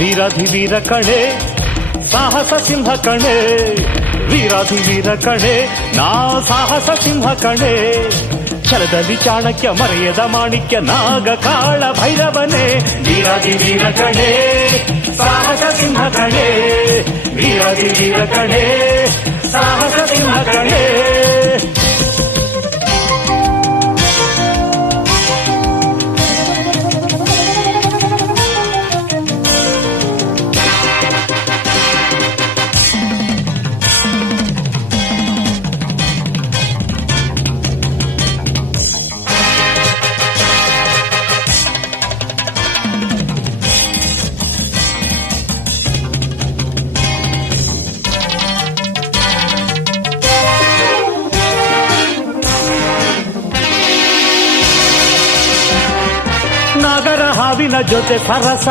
ವೀರಾಧಿವೀರ ಕಣೆ ಸಾಹಸ ಸಿಂಹ ಕಣೆ, ವೀರಾಧಿವೀರ ಕಣೆ ನಾ ಸಾಹಸ ಸಿಂಹ ಕಣೆ. ಛಲದಲ್ಲಿ ಚಾಣಕ್ಯ ಮರೆಯದ ಮಾಣಿಕ್ಯ ನಾಗ ಕಾಳ ಭೈರವನೇ. ವೀರಾಧಿವೀರ ಕಣೆ ಸಾಹಸ ಸಿಂಹ ಕಣೆ, ವೀರಾಧಿವೀರ ಕಣೆ ಸಾಹಸ ಸಿಂಹ ಕಣೆ. ನಾಗರ ಹಾವಿನ ಜೊತೆ ಸರಸ